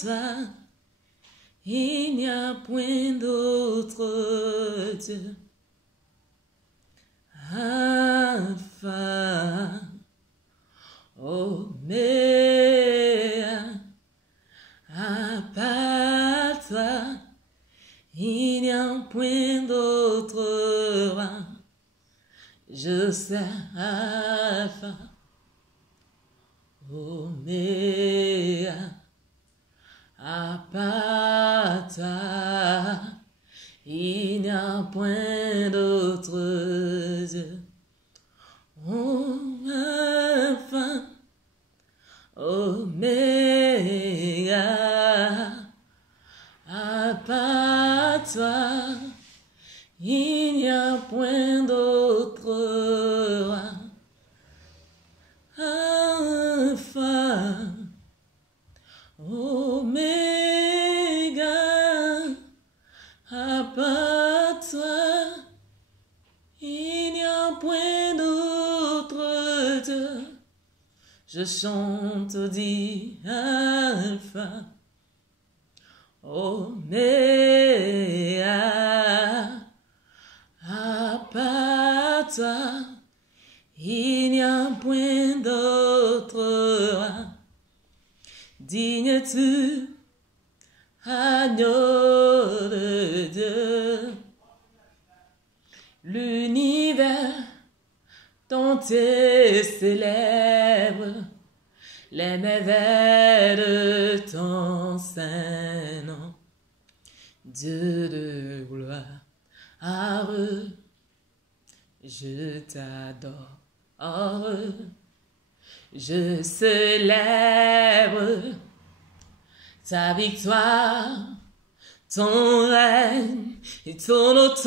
toi, il n'y a point d'autre Dieu. Alpha, Oméga, à part toi, il n'y a point d'autre roi. Je sais Alpha, Oméga, à part toi, il n'y a point d'autre Dieu. Oh, Alpha, Oméga, à part toi, il n'y a point d'autre roi. Alpha, Oméga, à part toi, il n'y a point d'autre Dieu. Je chante, dis Alpha, Oméga, à part toi, il n'y a point d'autre roi. Digne-tu, agneau de Dieu, l'univers dont est célèbre les merveilles de ton saint nom. Dieu de gloire, je t'adore, je célèbre ta victoire, ton règne et ton autorité.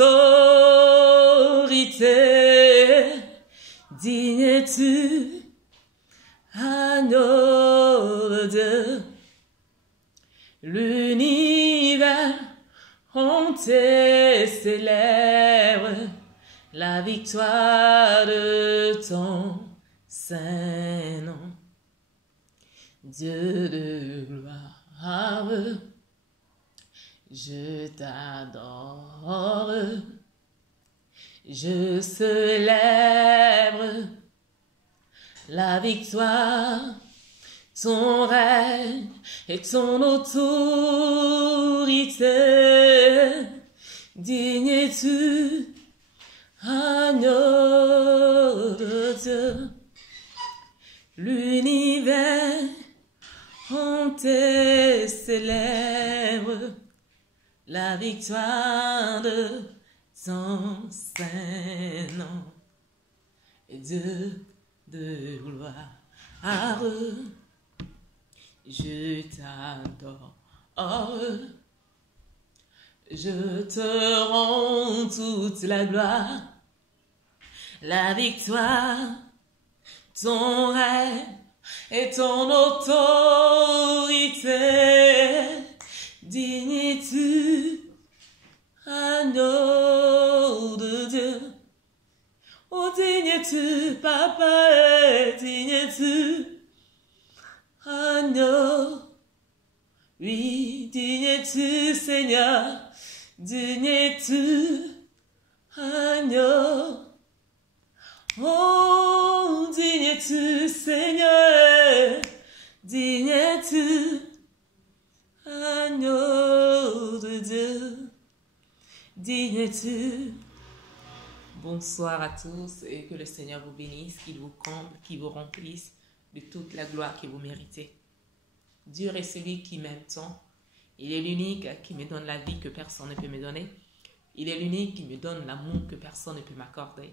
Digne es-tu, agneau de Dieu, l'univers entier célèbre la victoire de ton saint nom. Dieu de gloire, je t'adore, je célèbre la victoire, ton règne et ton autorité. Digne es-tu, agneau de Dieu, l'univers entier célèbre la victoire de ton saint nom. Dieu de gloire, je t'adore, je te rends toute la gloire, la victoire, ton règne et ton autorité. Digne es-tu, agneau de Dieu. Oh, digne es-tu, papa, digne es-tu, agneau. Oui, digne es-tu, Seigneur, digne es-tu, agneau. Oh, digne es-tu, Seigneur, digne es-tu, agneau de Dieu, digne es-tu. Bonsoir à tous et que le Seigneur vous bénisse, qu'il vous comble, qu'il vous remplisse de toute la gloire que vous méritez. Dieu est celui qui m'aime tant. Il est l'unique qui me donne la vie que personne ne peut me donner. Il est l'unique qui me donne l'amour que personne ne peut m'accorder.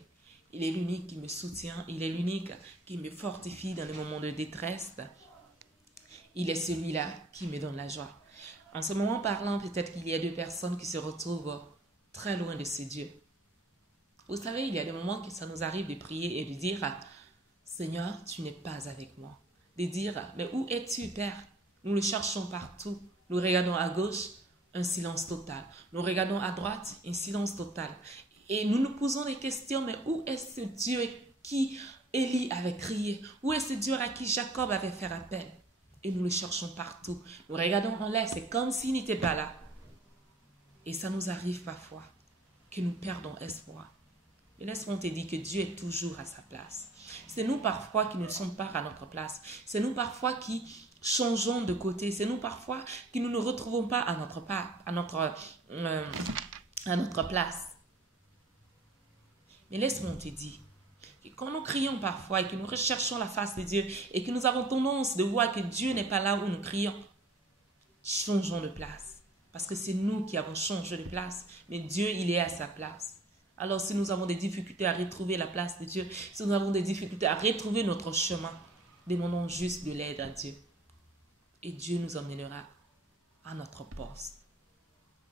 Il est l'unique qui me soutient. Il est l'unique qui me fortifie dans les moments de détresse. Il est celui-là qui me donne la joie. En ce moment parlant, peut-être qu'il y a deux personnes qui se retrouvent très loin de ce Dieu. Vous savez, il y a des moments que ça nous arrive de prier et de dire « Seigneur, tu n'es pas avec moi ». De dire « Mais où es-tu, Père ?» Nous le cherchons partout. Nous regardons à gauche, un silence total. Nous regardons à droite, un silence total. Et nous nous posons des questions, mais où est ce Dieu qui Élie avait crié? Où est ce Dieu à qui Jacob avait fait appel? et nous le cherchons partout. Nous regardons en l'air, c'est comme s'il n'était pas là. Et ça nous arrive parfois que nous perdons espoir. Mais laisse-moi te dire que Dieu est toujours à sa place. C'est nous parfois qui ne sommes pas à notre place. C'est nous parfois qui changeons de côté. C'est nous parfois qui ne nous retrouvons pas à notre place. Mais laisse-moi te dire que quand nous crions parfois et que nous recherchons la face de Dieu et que nous avons tendance de voir que Dieu n'est pas là où nous crions, changeons de place. Parce que c'est nous qui avons changé de place. Mais Dieu, il est à sa place. Alors si nous avons des difficultés à retrouver la place de Dieu, si nous avons des difficultés à retrouver notre chemin, demandons juste de l'aide à Dieu. Et Dieu nous emmènera à notre poste.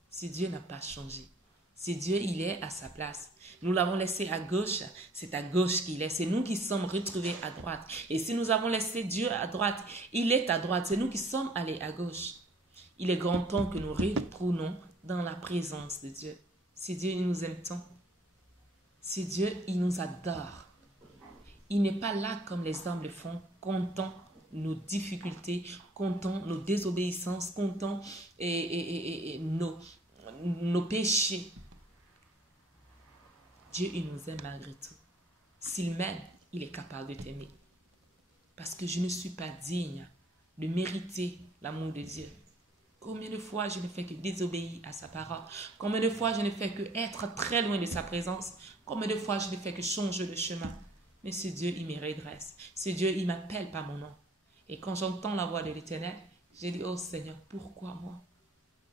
Si Dieu n'a pas changé, si Dieu il est à sa place, nous l'avons laissé à gauche, c'est à gauche qu'il est. C'est nous qui sommes retrouvés à droite. Et si nous avons laissé Dieu à droite, il est à droite. C'est nous qui sommes allés à gauche. Il est grand temps que nous retournons dans la présence de Dieu. Si Dieu il nous aime tant, si Dieu il nous adore, il n'est pas là comme les hommes le font, comptant nos difficultés, comptant nos désobéissances, comptant nos péchés. Dieu, il nous aime malgré tout. S'il m'aime, il est capable de t'aimer. Parce que je ne suis pas digne de mériter l'amour de Dieu. Combien de fois je ne fais que désobéir à sa parole? Combien de fois je ne fais que être très loin de sa présence? Combien de fois je ne fais que changer de chemin? Mais ce Dieu, il me redresse. Ce Dieu, il m'appelle par mon nom. Et quand j'entends la voix de l'Éternel, j'ai dit, oh Seigneur, pourquoi moi?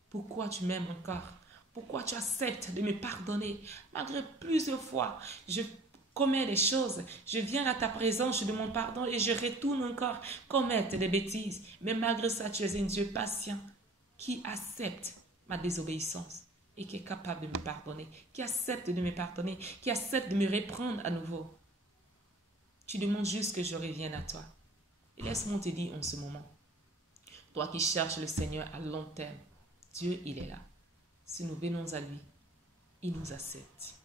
Pourquoi tu m'aimes encore? Pourquoi tu acceptes de me pardonner? Malgré plusieurs fois, je commets des choses. Je viens à ta présence, je demande pardon et je retourne encore commettre des bêtises. Mais malgré ça, tu es un Dieu patient qui accepte ma désobéissance et qui est capable de me pardonner, qui accepte de me pardonner, qui accepte de me reprendre à nouveau. Tu demandes juste que je revienne à toi. Et laisse-moi te dire en ce moment, toi qui cherches le Seigneur à long terme, Dieu, il est là. Si nous venons à lui, il nous accepte.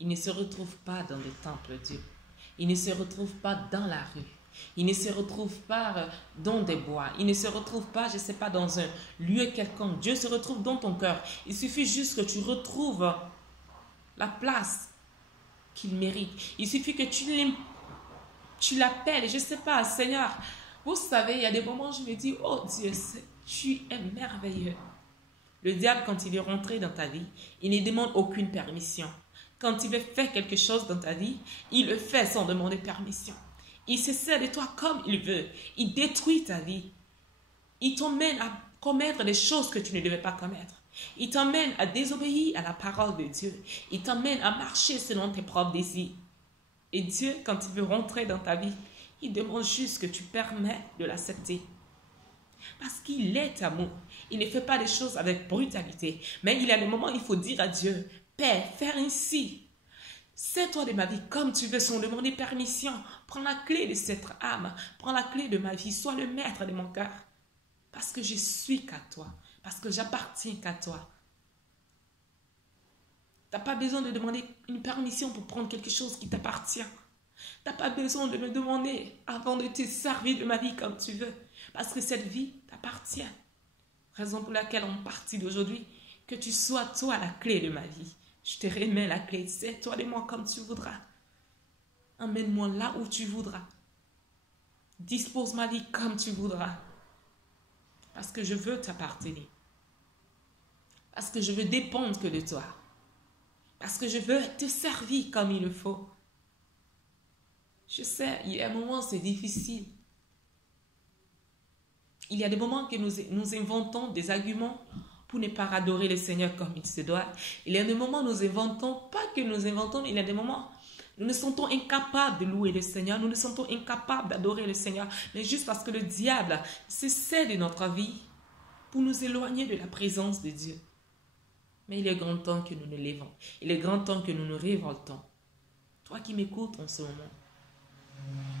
Il ne se retrouve pas dans des temples, Dieu. Il ne se retrouve pas dans la rue. Il ne se retrouve pas dans des bois. Il ne se retrouve pas, je ne sais pas, dans un lieu quelconque. Dieu se retrouve dans ton cœur. Il suffit juste que tu retrouves la place qu'il mérite. Il suffit que tu l'appelles. Je ne sais pas, Seigneur, vous savez, il y a des moments où je me dis, oh Dieu, tu es merveilleux. Le diable, quand il est rentré dans ta vie, il ne demande aucune permission. Quand il veut faire quelque chose dans ta vie, il le fait sans demander permission. Il se sert de toi comme il veut. Il détruit ta vie. Il t'emmène à commettre des choses que tu ne devais pas commettre. Il t'emmène à désobéir à la parole de Dieu. Il t'emmène à marcher selon tes propres désirs. Et Dieu, quand il veut rentrer dans ta vie, il demande juste que tu permets de l'accepter. Parce qu'il est amour. Il ne fait pas des choses avec brutalité. Mais il y a des moments où il faut dire à Dieu, Père, faire ainsi. Sers-toi de ma vie comme tu veux sans demander permission. Prends la clé de cette âme. Prends la clé de ma vie. Sois le maître de mon cœur. Parce que je suis qu'à toi. Parce que j'appartiens qu'à toi. Tu n'as pas besoin de demander une permission pour prendre quelque chose qui t'appartient. Tu n'as pas besoin de me demander avant de te servir de ma vie comme tu veux. Parce que cette vie t'appartient. Raison pour laquelle on partit d'aujourd'hui, que tu sois toi la clé de ma vie. Je te remets la clé. Sers-toi de moi comme tu voudras. Emmène-moi là où tu voudras. Dispose ma vie comme tu voudras. Parce que je veux t'appartenir. Parce que je veux dépendre que de toi. Parce que je veux te servir comme il le faut. Je sais, il y a un moment c'est difficile. Il y a des moments que nous inventons des arguments pour ne pas adorer le Seigneur comme il se doit. Il y a des moments où nous inventons, pas que nous inventons, mais il y a des moments où nous nous sentons incapables de louer le Seigneur, nous nous sentons incapables d'adorer le Seigneur, mais juste parce que le diable se sert de notre vie pour nous éloigner de la présence de Dieu. Mais il est grand temps que nous nous levons. Il est grand temps que nous nous révoltons. Toi qui m'écoutes en ce moment,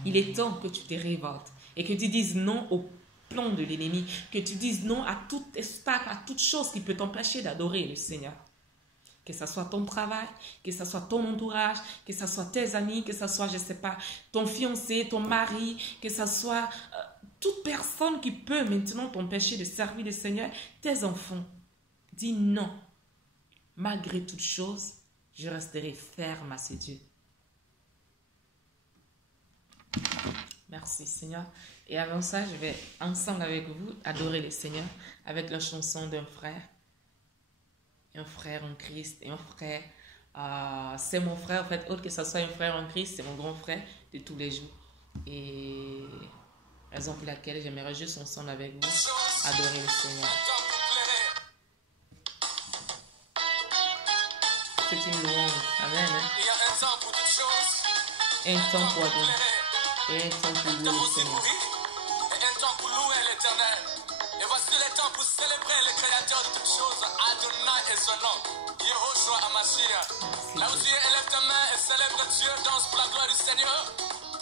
il est temps que tu te révoltes et que tu dises non au plan de l'ennemi, que tu dises non à tout obstacle, à toute chose qui peut t'empêcher d'adorer le Seigneur. Que ce soit ton travail, que ce soit ton entourage, que ce soit tes amis, que ce soit, je ne sais pas, ton fiancé, ton mari, que ce soit toute personne qui peut maintenant t'empêcher de servir le Seigneur, tes enfants, dis non. Malgré toutes choses, je resterai ferme à ce Dieu. Merci Seigneur. Et avant ça, je vais ensemble avec vous adorer le Seigneur avec la chanson d'un frère. Un frère en Christ et un frère, c'est mon frère en fait, autre que ce soit un frère en Christ, c'est mon grand frère de tous les jours. Et raison pour laquelle j'aimerais juste ensemble avec vous adorer le Seigneur. C'est une louange. Amen. Hein? Un temps pour adorer. Et un temps pour louer le Seigneur. Et un temps pour louer l'Éternel. Et voici le temps pour célébrer le Créateur de toutes choses. Adonai et son nom. Yehoshua Amashia. Là où tu es, élève ta main et célèbre Dieu. Danse pour la gloire du Seigneur.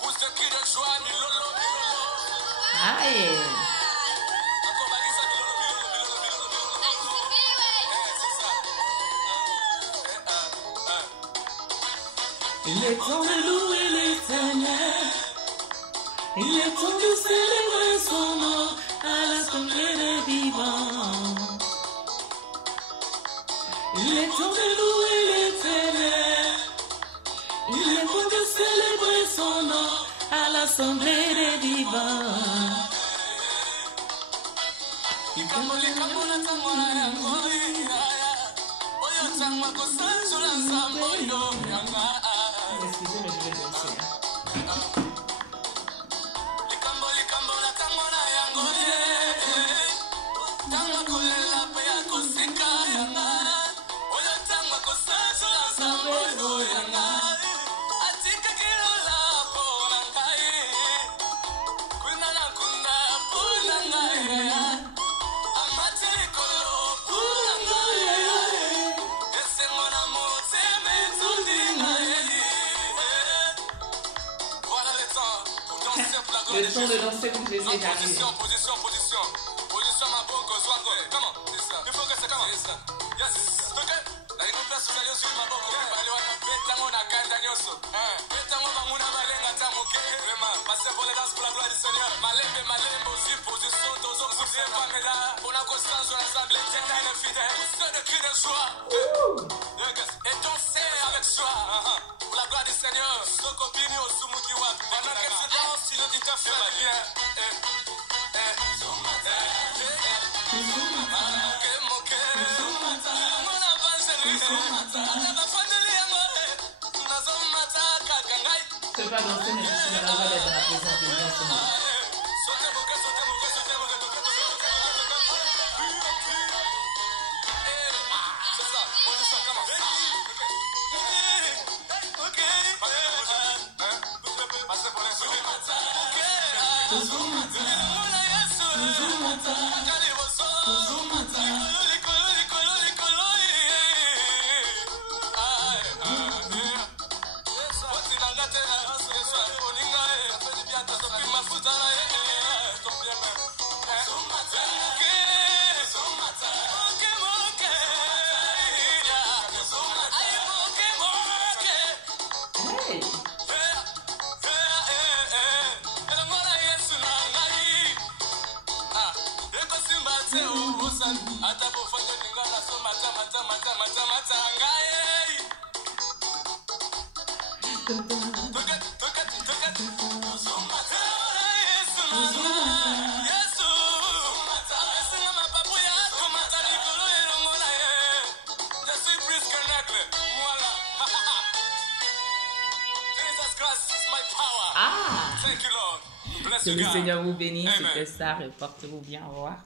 Pousse de cri de joie. Milolo, milolo. Aïe. Il est temps de louer l'Éternel. Il est temps de célébrer son nom à l'assemblée des vivants. Il est temps de louer l'Éternel. Il est temps de célébrer son nom à l'assemblée des vivants. Excusez-moi, je vais danser. Le temps de danser pour Jésus est arrivé. Position, position, position. Position, ma boko, zwango. Comment? C'est ça. Il faut que c'est comment? C'est ça. Yes. Ok. Là, il nous place sur la sur ma boko. Parler à Betango na kanda nyoso. Betango bamuna balenga tamuke. Vraiment. Passer pour les danses pour la gloire du Seigneur. Malembe, malembe, aussi position, tozo, poussé, pamela. Pour la constance de l'ensemble, l'éternel est fidèle. Poussez de cri de joie. Et danser avec joie. Pour la gloire du Seigneur. Sokopini au sumuki wapi. Pendant que tu danses, tu le dis ta fait bien. Je ne peux pas danser, mais je suis dans la joie d'être dans la présence de Dieu en ce moment. Que le Seigneur vous bénisse, c'était ça, et portez-vous bien, au revoir.